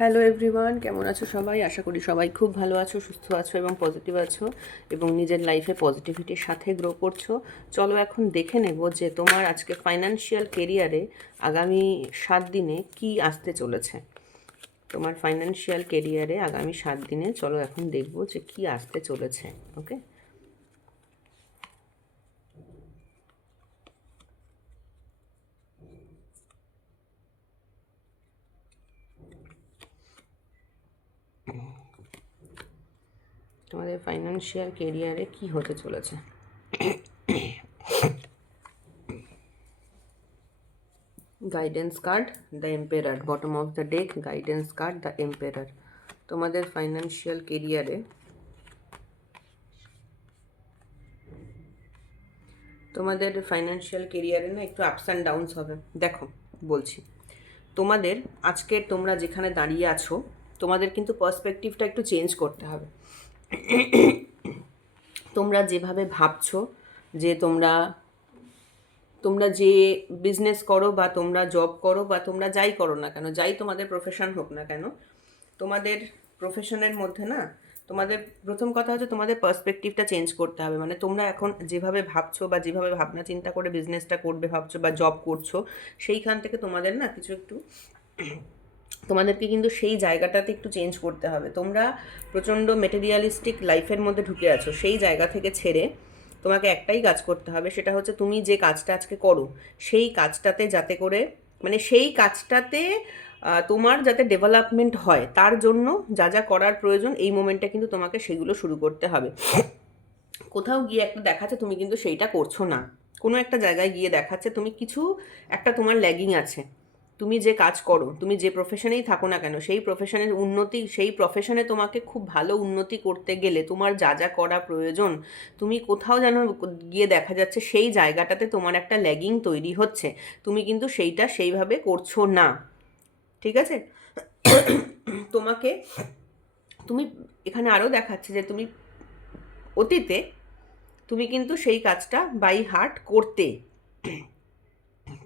Hello everyone, কেমন আছো সবাই? আশা করি সবাই খুব ভালো আছো, সুস্থ আছো এবং পজিটিভ আছো এবং নিজের লাইফে পজিটিভিটির সাথে গ্রো করছো। চলো এখন দেখে নেব যে তোমার আজকে ফাইন্যান্সিয়াল কেরিয়ারে আগামী 7 দিনে কি আসতে চলেছে। তোমার ফাইন্যান্সিয়াল কেরিয়ারে আগামী 7 দিনে চলো এখন দেখব যে কি আসতে চলেছে। ওকে, তোমাদের ফাইন্যান্সিয়াল কেরিয়ারে কি হতে চলেছে। Guidance card the emperor, bottom of the deck guidance card the emperor. তোমাদের ফাইন্যান্সিয়াল কেরিয়ারে না একটু আপস অ্যান্ড ডাউনস হবে। দেখো বলছি, তোমাদের আজকে তোমরা যেখানে দাঁড়িয়ে আছো তোমাদের কিন্তু পার্সপেক্টিভটা একটু চেঞ্জ করতে হবে। তোমরা যেভাবে ভাবছো যে তোমরা যে বিজনেস করো বা তোমরা জব করো বা তোমরা যাই করো না কেন, যাই তোমাদের প্রফেশন হোক না কেন, তোমাদের প্রফেশনের মধ্যে না তোমাদের প্রথম কথা হচ্ছে তোমাদের পার্সপেক্টিভটা চেঞ্জ করতে হবে। মানে তোমরা এখন যেভাবে ভাবছো বা যেভাবে ভাবনা চিন্তা করে বিজনেসটা করবে ভাবছো বা জব করছো, সেইখান থেকে তোমাদের না কিছু একটু তোমাদেরকে কিন্তু সেই জায়গাটাতে একটু চেঞ্জ করতে হবে। তোমরা প্রচণ্ড মেটেরিয়ালিস্টিক লাইফের মধ্যে ঢুকে আছো, সেই জায়গা থেকে ছেড়ে তোমাকে একটাই কাজ করতে হবে, সেটা হচ্ছে তুমি যে কাজটা আজকে করো সেই কাজটাতে যাতে করে মানে সেই কাজটাতে তোমার যাতে ডেভেলপমেন্ট হয়, তার জন্য যা যা করার প্রয়োজন এই মোমেন্টে কিন্তু তোমাকে সেগুলো শুরু করতে হবে। কোথাও গিয়ে একটা দেখাচ্ছে তুমি কিন্তু সেইটা করছো না, কোনো একটা জায়গায় গিয়ে দেখাচ্ছে তুমি কিছু একটা তোমার ল্যাগিং আছে। তুমি যে কাজ করো, তুমি যে প্রফেশনেই থাকো না কেন, সেই প্রফেশনের উন্নতি, সেই প্রফেশনে তোমাকে খুব ভালো উন্নতি করতে গেলে তোমার যা যা করা প্রয়োজন, তুমি কোথাও যেন গিয়ে দেখা যাচ্ছে সেই জায়গাটাতে তোমার একটা ল্যাগিং তৈরি হচ্ছে, তুমি কিন্তু সেইটা সেইভাবে করছো না। ঠিক আছে? তোমাকে তুমি এখানে আরও দেখাচ্ছে যে তুমি অতীতে তুমি কিন্তু সেই কাজটা বাই হার্ট করতে,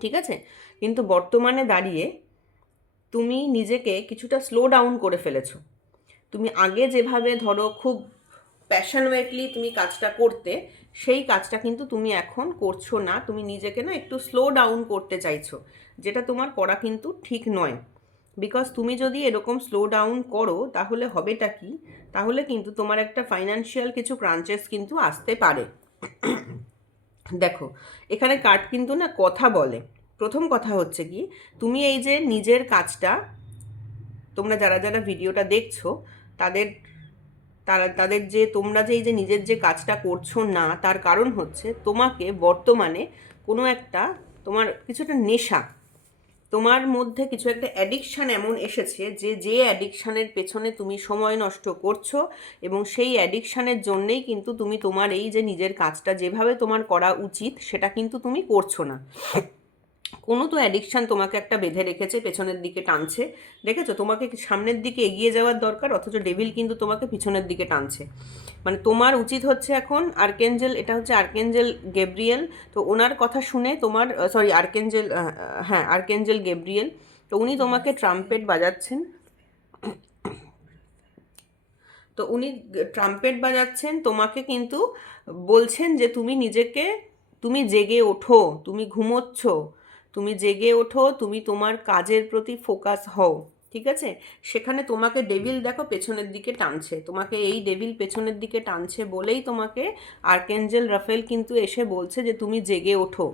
ঠিক আছে, কিন্তু বর্তমানে দাঁড়িয়ে তুমি নিজেকে কিছুটা স্লো ডাউন করে ফেলেছো। তুমি আগে যেভাবে ধরো খুব প্যাশনেটলি তুমি কাজটা করতে, সেই কাজটা কিন্তু তুমি এখন করছো না। তুমি নিজেকে না একটু স্লো ডাউন করতে চাইছো, যেটা তোমার করা কিন্তু ঠিক নয়। বিকজ তুমি যদি এরকম স্লো ডাউন করো তাহলে হবেটা কি, তাহলে কিন্তু তোমার একটা ফাইন্যান্সিয়াল কিছু ক্রাঞ্চেস কিন্তু আসতে পারে। দেখো, এখানে কার্ড কিন্তু না কথা বলে। প্রথম কথা হচ্ছে কি, তুমি এই যে নিজের কাজটা, তোমরা যারা যারা ভিডিওটা দেখছো তাদের তাদের যে তোমরা যে এই যে নিজের যে কাজটা করছো না, তার কারণ হচ্ছে তোমাকে বর্তমানে কোনো একটা তোমার কিছু একটা নেশা, তোমার মধ্যে কিছু একটা অ্যাডিকশান এমন এসেছে যে অ্যাডিকশানের পেছনে তুমি সময় নষ্ট করছো, এবং সেই অ্যাডিকশানের জন্যেই কিন্তু তুমি তোমার এই যে নিজের কাজটা যেভাবে তোমার করা উচিত সেটা কিন্তু তুমি করছো না। কোনো তো অ্যাডিকশান তোমাকে একটা বেঁধে রেখেছে, পেছনের দিকে টানছে। দেখেছো, তোমাকে সামনের দিকে এগিয়ে যাওয়ার দরকার, অথচ ডেভিল কিন্তু তোমাকে পিছনের দিকে টানছে। মানে তোমার উচিত হচ্ছে এখন আর্কেঞ্জেল, এটা হচ্ছে আর্কেঞ্জেল গেব্রিয়েল, তো ওনার কথা শুনে তোমার সরি আর্কেঞ্জেল, হ্যাঁ আর্কেঞ্জেল গেব্রিয়েল, তো উনি তোমাকে ট্রাম্পেট বাজাচ্ছেন। তো উনি ট্রাম্পেট বাজাচ্ছেন, তোমাকে কিন্তু বলছেন যে তুমি নিজেকে, তুমি জেগে ওঠো, তুমি ঘুমোচ্ছ, তুমি জেগে ওঠো, তুমি তোমার কাজের প্রতি ফোকাস হও। ঠিক আছে? সেখানে তোমাকে ডেভিল দেখো পেছনের দিকে টানছে, তোমাকে এই ডেভিল পেছনের দিকে টানছে বলেই তোমাকে আর্কেঞ্জেল রাফেল কিন্তু এসে বলছে যে তুমি জেগে ওঠো।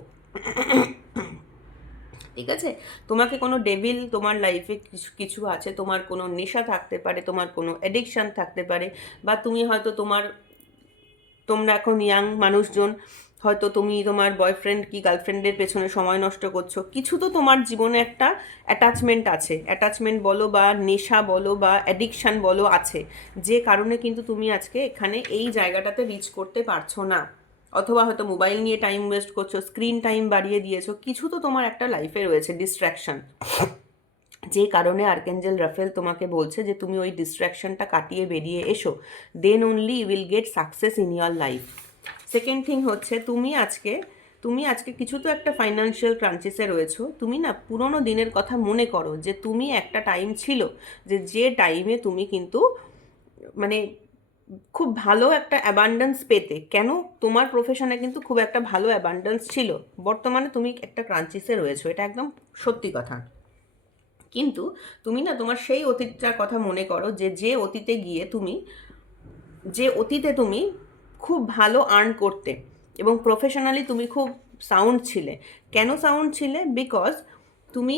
ঠিক আছে? তোমাকে কোনো ডেভিল তোমার লাইফে কিছু কিছু আছে, তোমার কোনো নেশা থাকতে পারে, তোমার কোনো অ্যাডিকশান থাকতে পারে, বা তুমি হয়তো তোমরা এখন ইয়াং মানুষজন, হয়তো তুমি তোমার বয়ফ্রেন্ড কি গার্লফ্রেন্ডের পেছনে সময় নষ্ট করছো। কিছু তো তোমার জীবনে একটা অ্যাটাচমেন্ট আছে, অ্যাটাচমেন্ট বলো বা নেশা বলো বা অ্যাডিকশান বলো আছে, যে কারণে কিন্তু তুমি আজকে এখানে এই জায়গাটাতে রিচ করতে পারছো না। অথবা হয়তো মোবাইল নিয়ে টাইম ওয়েস্ট করছো, স্ক্রিন টাইম বাড়িয়ে দিয়েছো, কিছু তো তোমার একটা লাইফে রয়েছে ডিস্ট্র্যাকশন, যে কারণে আর্কেঞ্জেল রাফেল তোমাকে বলছে যে তুমি ওই ডিস্ট্র্যাকশনটা কাটিয়ে বেরিয়ে এসো, then only you will get success in your life. Second thing হচ্ছে তুমি আজকে তুমি আজকে কিছু তো একটা ফাইন্যান্সিয়াল ক্রাঞ্চিসে রয়েছো, তুমি না পুরোনো দিনের কথা মনে করো যে তুমি একটা টাইম ছিল যে টাইমে তুমি কিন্তু মানে খুব ভালো একটা অ্যাবান্ডেন্স পেতে। কেন? তোমার প্রফেশনে কিন্তু খুব একটা ভালো অ্যাবান্ডেন্স ছিল। বর্তমানে তুমি একটা ক্রাঞ্চিসে রয়েছো, এটা একদম সত্যি কথা। কিন্তু তুমি না তোমার সেই অতীতটার কথা মনে করো যে অতীতে গিয়ে তুমি, যে অতীতে তুমি খুব ভালো আর্ন করতে এবং প্রফেশনালি তুমি খুব সাউন্ড ছিলে। কেন সাউন্ড ছিলে? বিকজ তুমি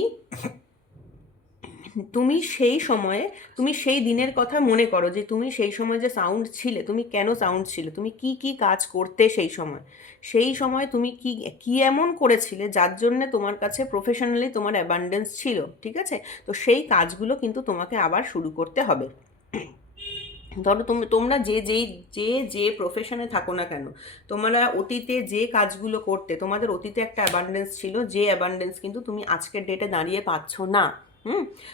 তুমি সেই সময়ে, তুমি সেই দিনের কথা মনে করো যে তুমি সেই সময় যে সাউন্ড ছিলে, তুমি কেন সাউন্ড ছিলে, তুমি কি কি কাজ করতে সেই সময় তুমি কি কি এমন করেছিলে যার জন্যে তোমার কাছে প্রফেশনালি তোমার অ্যাবান্ডেন্স ছিল, ঠিক আছে? তো সেই কাজগুলো কিন্তু তোমাকে আবার শুরু করতে হবে। ধরো তোমরা যে প্রফেশনে থাকো না কেন, তোমরা অতীতে যে কাজগুলো করতে, তোমাদের অতীতে একটা অ্যাবান্ডেন্স ছিল, যে অ্যাবান্ডেন্স কিন্তু তুমি আজকের ডেটে দাঁড়িয়ে পাচ্ছ না।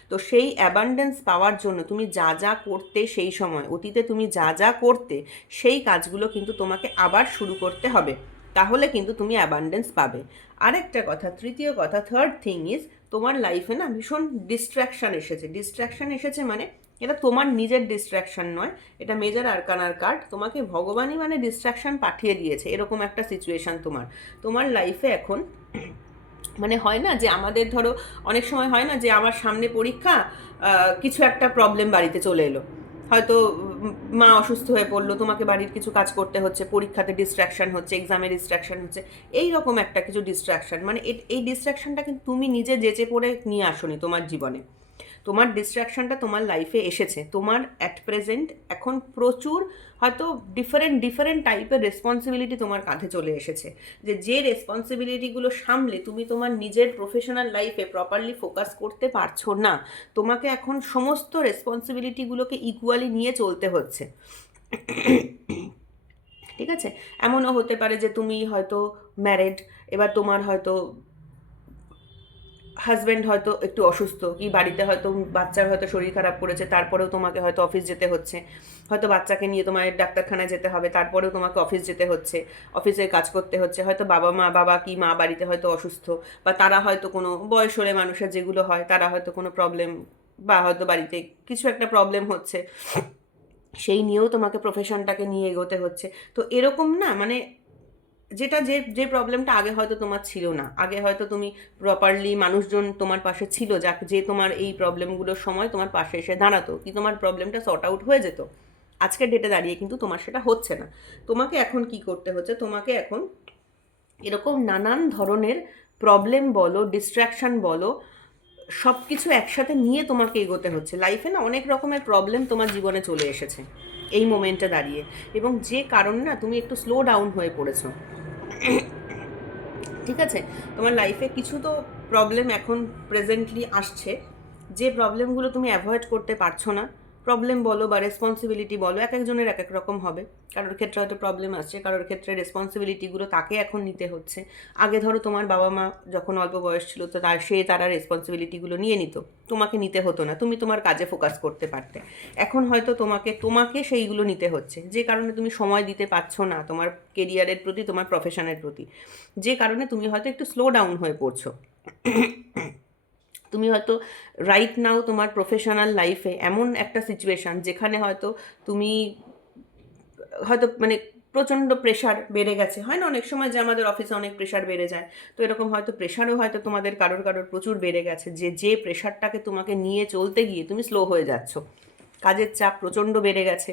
তো সেই অ্যাবান্ডেন্স পাওয়ার জন্য তুমি যা যা করতে সেই সময়, অতীতে তুমি যা যা করতে সেই কাজগুলো কিন্তু তোমাকে আবার শুরু করতে হবে, তাহলে কিন্তু তুমি অ্যাবান্ডেন্স পাবে। আরেকটা কথা, তৃতীয় কথা, থার্ড থিং ইজ, তোমার লাইফে না ভীষণ ডিস্ট্র্যাকশন এসেছে। মানে এটা তোমার নিজের ডিস্ট্র্যাকশন নয়, এটা মেজর আরকানার কার্ড, তোমাকে ভগবানই মানে ডিস্ট্র্যাকশন পাঠিয়ে দিয়েছে, এরকম একটা সিচুয়েশান তোমার লাইফে এখন। মানে হয় না যে আমাদের ধরো অনেক সময় হয় না যে আমার সামনে পরীক্ষা, কিছু একটা প্রবলেম বাড়িতে চলে এলো, হয়তো মা অসুস্থ হয়ে পড়লো, তোমাকে বাড়ির কিছু কাজ করতে হচ্ছে, পরীক্ষাতে ডিস্ট্র্যাকশন হচ্ছে, এক্সামে ডিস্ট্র্যাকশন হচ্ছে, এই রকম একটা কিছু ডিস্ট্র্যাকশন। মানে এই ডিস্ট্র্যাকশনটা কিন্তু তুমি নিজে যেচে পড়ে নিয়ে আসোনি তোমার জীবনে, তোমার ডিস্ট্র্যাকশনটা তোমার লাইফে এসেছে। তোমার অ্যাট প্রেজেন্ট এখন প্রচুর হয়তো ডিফারেন্ট টাইপের রেসপন্সিবিলিটি তোমার কাঁধে চলে এসেছে, যে রেসপন্সিবিলিটিগুলো সামলে তুমি তোমার নিজের প্রফেশনাল লাইফে প্রপারলি ফোকাস করতে পারছো না। তোমাকে এখন সমস্ত রেসপন্সিবিলিটিগুলোকে ইকুয়ালি নিয়ে চলতে হচ্ছে, ঠিক আছে? এমনও হতে পারে যে তুমি হয়তো ম্যারেড, এবার তোমার হয়তো হাজব্যান্ড হয়তো একটু অসুস্থ, কি বাড়িতে হয়তো বাচ্চার হয়তো শরীর খারাপ করেছে, তারপরেও তোমাকে হয়তো অফিস যেতে হচ্ছে, হয়তো বাচ্চাকে নিয়ে তোমার ডাক্তারখানায় যেতে হবে, তারপরেও তোমাকে অফিস যেতে হচ্ছে, অফিসের কাজ করতে হচ্ছে। হয়তো বাবা কি মা বাড়িতে হয়তো অসুস্থ, বা তারা হয়তো কোনো বয়স হলে মানুষের যেগুলো হয়, তারা হয়তো কোনো প্রবলেম, বা হয়তো বাড়িতে কিছু একটা প্রবলেম হচ্ছে, সেই নিয়েও তোমাকে প্রফেশনটাকে নিয়ে এগোতে হচ্ছে। তো এরকম না, মানে যেটা যে প্রবলেমটা আগে হয়তো তোমার ছিল না, আগে হয়তো তুমি প্রপারলি মানুষজন তোমার পাশে ছিল, যে তোমার এই প্রবলেমগুলোর সময় তোমার পাশে এসে দাঁড়াতো, কি তোমার প্রবলেমটা সর্ট আউট হয়ে যেত। আজকের ডেটে দাঁড়িয়ে কিন্তু তোমার সেটা হচ্ছে না। তোমাকে এখন কি করতে হচ্ছে? তোমাকে এখন এরকম নানান ধরনের প্রবলেম বলো, ডিস্ট্র্যাকশন বলো, সব কিছু একসাথে নিয়ে তোমাকে এগোতে হচ্ছে। লাইফে না অনেক রকমের প্রবলেম তোমার জীবনে চলে এসেছে এই মোমেন্টে দাঁড়িয়ে, এবং যে কারণে না তুমি একটু স্লো ডাউন হয়ে পড়েছো, ঠিক আছে? তোমার লাইফে কিছু তো প্রবলেম এখন প্রেজেন্টলি আসছে, যে প্রবলেমগুলো তুমি অ্যাভয়েড করতে পারছো না। প্রবলেম বলো বা রেসপন্সিবিলিটি বলো, এক একজনের এক এক রকম হবে। কারোর ক্ষেত্রে হয়তো প্রবলেম আসছে, কারোর ক্ষেত্রে রেসপন্সিবিলিটিগুলো তাকে এখন নিতে হচ্ছে। আগে ধরো তোমার বাবা মা যখন অল্প বয়স ছিল, তো তারা রেসপন্সিবিলিটিগুলো নিয়ে নিত, তোমাকে নিতে হতো না, তুমি তোমার কাজে ফোকাস করতে পারতে। এখন হয়তো তোমাকে সেইগুলো নিতে হচ্ছে, যে কারণে তুমি সময় দিতে পারছো না তোমার কেরিয়ারের প্রতি, তোমার প্রফেশনের প্রতি, যে কারণে তুমি হয়তো একটু স্লো ডাউন হয়ে পড়ছো। তুমি হয়তো রাইট নাও তোমার প্রফেশনাল লাইফে এমন একটা সিচুয়েশান যেখানে হয়তো তুমি হয়তো মানে প্রচণ্ড প্রেশার বেড়ে গেছে, হয় না অনেক সময় যে আমাদের অফিসে অনেক প্রেশার বেড়ে যায়, তো এরকম হয়তো প্রেশারও হয়তো তোমাদের কারোর প্রচুর বেড়ে গেছে, যে প্রেশারটাকে তোমাকে নিয়ে চলতে গিয়ে তুমি স্লো হয়ে যাচ্ছ। কাজের চাপ প্রচণ্ড বেড়ে গেছে,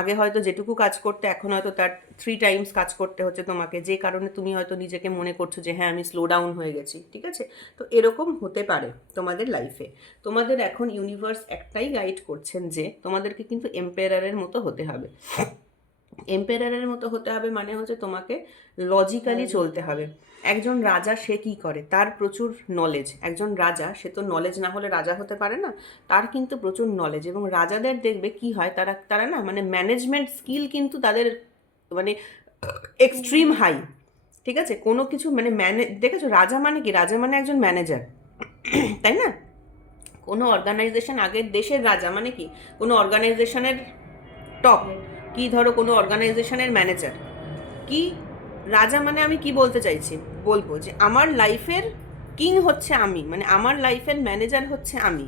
আগে হয়তো যেটুকু কাজ করতে এখন হয়তো তার 3 টাইমস কাজ করতে হচ্ছে তোমাকে, যে কারণে তুমি হয়তো নিজেকে মনে করছো যে হ্যাঁ আমি স্লো ডাউন হয়ে গেছি, ঠিক আছে? তো এরকম হতে পারে তোমাদের লাইফে। তোমাদের এখন ইউনিভার্স একটাই গাইড করছেন যে তোমাদেরকে কিন্তু এম্পায়ারের মতো হতে হবে। এম্পায়ারের মতো হতে হবে মানে হচ্ছে তোমাকে লজিক্যালি চলতে হবে। একজন রাজা সে কি করে? তার প্রচুর নলেজ। একজন রাজা সে তো নলেজ না হলে রাজা হতে পারে না, তার কিন্তু প্রচুর নলেজ। এবং রাজাদের দেখবে কি হয়, তারা না মানে ম্যানেজমেন্ট স্কিল কিন্তু তাদের মানে এক্সট্রিম হাই, ঠিক আছে? কোনো কিছু মানে দেখেছো রাজা মানে কি? রাজা মানে একজন ম্যানেজার, তাই না? কোনো অর্গানাইজেশন, আগের দেশের রাজা মানে কি? কোনো অর্গানাইজেশনের টপ, কি ধরো কোনো অর্গানাইজেশনের ম্যানেজার, কি রাজা মানে আমি কি বলতে চাইছি, বলবো যে আমার লাইফের কিং হচ্ছে আমি, মানে আমার লাইফের ম্যানেজার হচ্ছে আমি,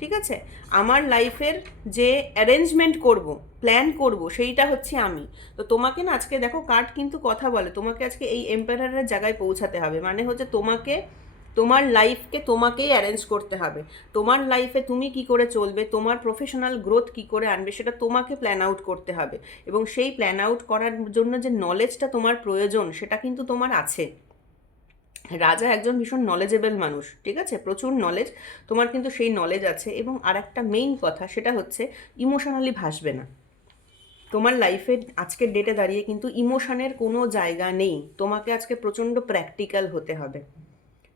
ঠিক আছে? আমার লাইফের যে অ্যারেঞ্জমেন্ট করব, প্ল্যান করব, সেইটা হচ্ছে আমি। তো তোমাকে না আজকে দেখো কার্ড কিন্তু কথা বলে, তোমাকে আজকে এই এম্পায়ারের জায়গায় পৌঁছাতে হবে, মানে হচ্ছে তোমাকে তোমার লাইফকে তোমাকেই অ্যারেঞ্জ করতে হবে। তোমার লাইফে তুমি কি করে চলবে, তোমার প্রফেশনাল গ্রোথ কি করে আনবে, সেটা তোমাকে প্ল্যান আউট করতে হবে। এবং সেই প্ল্যান আউট করার জন্য যে নলেজটা তোমার প্রয়োজন সেটা কিন্তু তোমার আছে। রাজা একজন ভীষণ নলেজেবল মানুষ, ঠিক আছে, প্রচুর নলেজ, তোমার কিন্তু সেই নলেজ আছে। এবং আর একটা মেইন কথা সেটা হচ্ছে ইমোশনালি ভাসবে না। তোমার লাইফে আজকের ডেটে দাঁড়িয়ে কিন্তু ইমোশনের কোনো জায়গা নেই, তোমাকে আজকে প্রচণ্ড প্র্যাকটিক্যাল হতে হবে।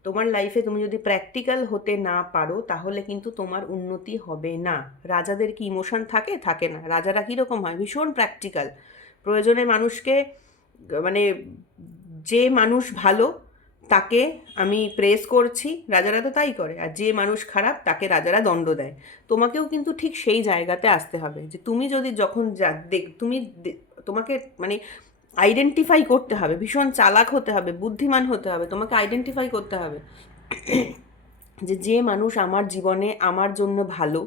তোমার লাইফে তুমি যদি প্র্যাকটিক্যাল হতে না পারো তাহলে কিন্তু তোমার উন্নতি হবে না। রাজাদের কি ইমোশন থাকে? থাকে না। রাজারা কীরকম হয়? ভীষণ প্র্যাকটিক্যাল। প্রয়োজনে মানুষকে, মানে যে মানুষ ভালো তাকে আমি প্রেস করছি, রাজারা তো তাই করে, আর যে মানুষ খারাপ তাকে রাজারা দণ্ড দেয়। তোমাকেও কিন্তু ঠিক সেই জায়গাতে আসতে হবে যে তুমি যদি যখন তোমাকে মানে আইডেন্টিফাই করতে হবে, ভীষণ চালাক হতে হবে, বুদ্ধিমান হতে হবে, তোমাকে আইডেন্টিফাই করতে হবে যে যে মানুষ আমার জীবনে আমার জন্য ভালো,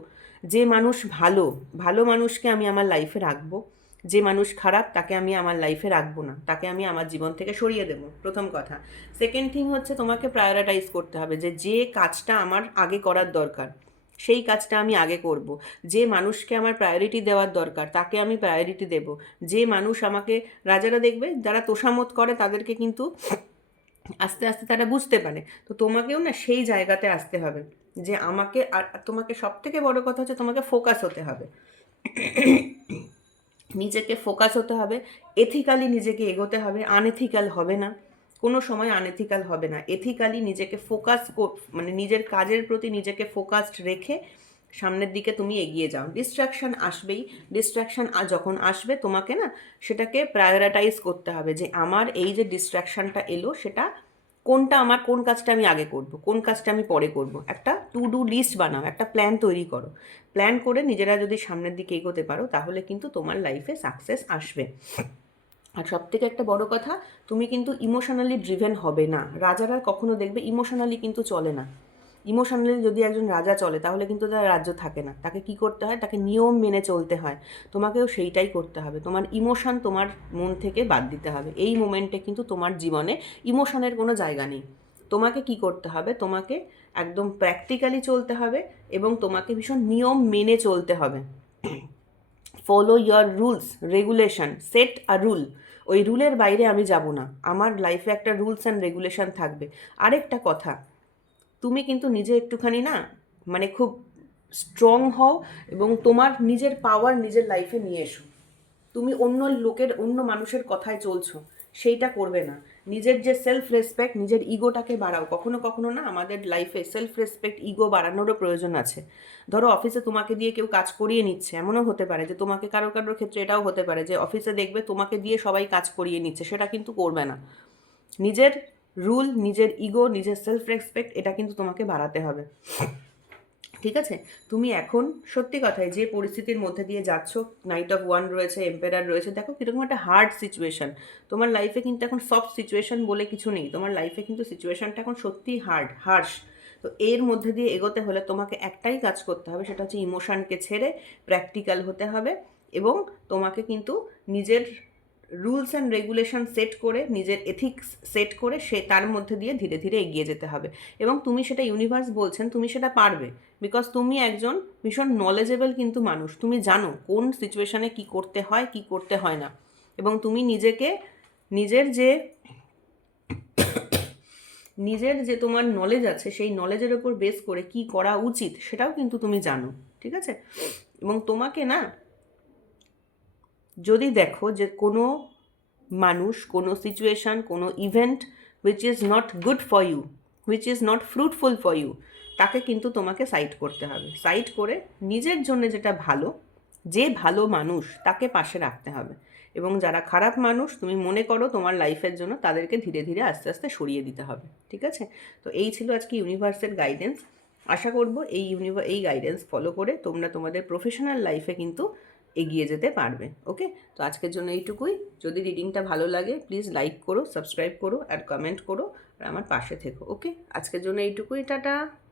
যে মানুষ ভালো, ভালো মানুষকে আমি আমার লাইফে রাখবো, যে মানুষ খারাপ তাকে আমি আমার লাইফে রাখবো না, তাকে আমি আমার জীবন থেকে সরিয়ে দেবো, প্রথম কথা। সেকেন্ড থিং হচ্ছে তোমাকে প্রায়োরিটাইজ করতে হবে যে যে কাজটা আমার আগে করার দরকার সেই কাজটা আমি আগে করব। যে মানুষকে আমার প্রায়োরিটি দেওয়ার দরকার তাকে আমি প্রায়োরিটি দেব। যে মানুষ আমাকে, রাজারা দেখবে যারা তোষামত করে তাদেরকে কিন্তু আস্তে আস্তে তারা বুঝতে পারে। তো তোমাকেও না সেই জায়গাতে আসতে হবে যে আমাকে, আর তোমাকে সব থেকে বড় কথা হচ্ছে তোমাকে ফোকাস হতে হবে, নিজেকে ফোকাস হতে হবে, এথিক্যালি নিজেকে এগোতে হবে, আনএথিক্যাল হবে না, কোনো সময় আনএথিক্যাল হবে না। এথিক্যালি নিজেকে মানে নিজের কাজের প্রতি নিজেকে ফোকাসড রেখে সামনের দিকে তুমি এগিয়ে যাও। ডিস্ট্রাকশান আসবেই, ডিস্ট্রাকশান যখন আসবে তোমাকে না সেটাকে প্রায়োরিটাইজ করতে হবে যে আমার এই যে ডিস্ট্রাকশানটা এলো সেটা কোনটা, আমার কোন কাজটা আমি আগে করব, কোন কাজটা আমি পরে করব। একটা টু ডু লিস্ট বানাও, একটা প্ল্যান তৈরি করো। প্ল্যান করে নিজেরা যদি সামনের দিকে এগোতে পারো তাহলে কিন্তু তোমার লাইফে সাকসেস আসবে। আর সব থেকে একটা বড় কথা, তুমি কিন্তু ইমোশনালি ড্রিভেন হবে না। রাজারা কখনো দেখবে ইমোশনালি কিন্তু চলে না। ইমোশনালি যদি একজন রাজা চলে তাহলে কিন্তু তার রাজ্য থাকে না। তাকে কি করতে হয়? তাকে নিয়ম মেনে চলতে হয়। তোমাকেও সেইটাই করতে হবে। তোমার ইমোশন তোমার মন থেকে বাদ দিতে হবে। এই মোমেন্টে কিন্তু তোমার জীবনে ইমোশনের কোনো জায়গা নেই। তোমাকে কি করতে হবে? তোমাকে একদম প্র্যাকটিক্যালি চলতে হবে এবং তোমাকে ভীষণ নিয়ম মেনে চলতে হবে। ফলো ইয়ার রুলস রেগুলেশন, সেট আ রুল। ওই রুলের বাইরে আমি যাব না। আমার লাইফে একটা রুলস অ্যান্ড রেগুলেশন থাকবে। আরেকটা কথা, তুমি কিন্তু নিজে একটুখানি না, মানে খুব স্ট্রং হও এবং তোমার নিজের পাওয়ার নিজের লাইফে নিয়ে এসো। তুমি অন্য মানুষের কথায় চলছো, সেইটা করবে না। নিজের যে সেলফ রেসপেক্ট, নিজের ইগোটাকে বাড়াও। কখনো কখনো না আমাদের লাইফে সেলফ রেসপেক্ট, ইগো বাড়ানোরও প্রয়োজন আছে। ধরো অফিসে তোমাকে দিয়ে কেউ কাজ করিয়ে নিচ্ছে, এমনও হতে পারে যে তোমাকে কারোর ক্ষেত্রে এটাও হতে পারে যে অফিসে দেখবে তোমাকে দিয়ে সবাই কাজ করিয়ে নিচ্ছে, সেটা কিন্তু করবে না। নিজের রুল, নিজের ইগো, নিজের সেলফ রেসপেক্ট, এটা কিন্তু তোমাকে বাড়াতে হবে, ঠিক আছে? তুমি এখন সত্যি কথাই যে পরিস্থিতির মধ্যে দিয়ে যাচ্ছ, নাইট অফ ওয়ান রয়েছে, এম্পেরার রয়েছে, দেখো কীরকম একটা হার্ড সিচুয়েশন। তোমার লাইফে কিন্তু এখন সফট সিচুয়েশন বলে কিছু নেই, তোমার লাইফে কিন্তু সিচুয়েশনটা এখন সত্যিই হার্শ। তো এর মধ্যে দিয়ে এগোতে হলে তোমাকে একটাই কাজ করতে হবে, সেটা হচ্ছে ইমোশনকে ছেড়ে প্র্যাকটিক্যাল হতে হবে এবং তোমাকে কিন্তু নিজের রুলস অ্যান্ড রেগুলেশন সেট করে, নিজের এথিক্স সেট করে তার মধ্যে দিয়ে ধীরে ধীরে এগিয়ে যেতে হবে। এবং তুমি সেটা, ইউনিভার্স বলছেন তুমি সেটা পারবে, বিকজ তুমি একজন ভীষণ নলেজেবল কিন্তু মানুষ। তুমি জানো কোন সিচুয়েশানে কী করতে হয়, কী করতে হয় না। এবং তুমি নিজেকে, নিজের যে তোমার নলেজ আছে সেই নলেজের ওপর বেস করে কি করা উচিত সেটাও কিন্তু তুমি জানো, ঠিক আছে? এবং তোমাকে না, যদি দেখো যে কোনো মানুষ, কোনো সিচুয়েশান, কোনো event which is not good for you, which is not fruitful for you, তাকে কিন্তু তোমাকে সাইড করতে হবে। সাইড করে নিজের জন্য যেটা ভালো, যে ভালো মানুষ তাকে পাশে রাখতে হবে। এবং যারা খারাপ মানুষ তুমি মনে করো তোমার লাইফের জন্য, তাদেরকে ধীরে ধীরে আস্তে আস্তে সরিয়ে দিতে হবে, ঠিক আছে? তো এই ছিল আজকে ইউনিভার্সের গাইডেন্স। আশা করব এই গাইডেন্স ফলো করে তোমরা তোমাদের প্রফেশনাল লাইফে কিন্তু এগিয়ে যেতে পারবে। ওকে, তো আজকের জন্য এইটুকুই। যদি রিডিংটা ভালো লাগে প্লিজ লাইক করো, সাবস্ক্রাইব করো আর কমেন্ট করো আর আমার পাশে থেকো। ওকে, আজকের জন্য এইটুকুই। টাটা।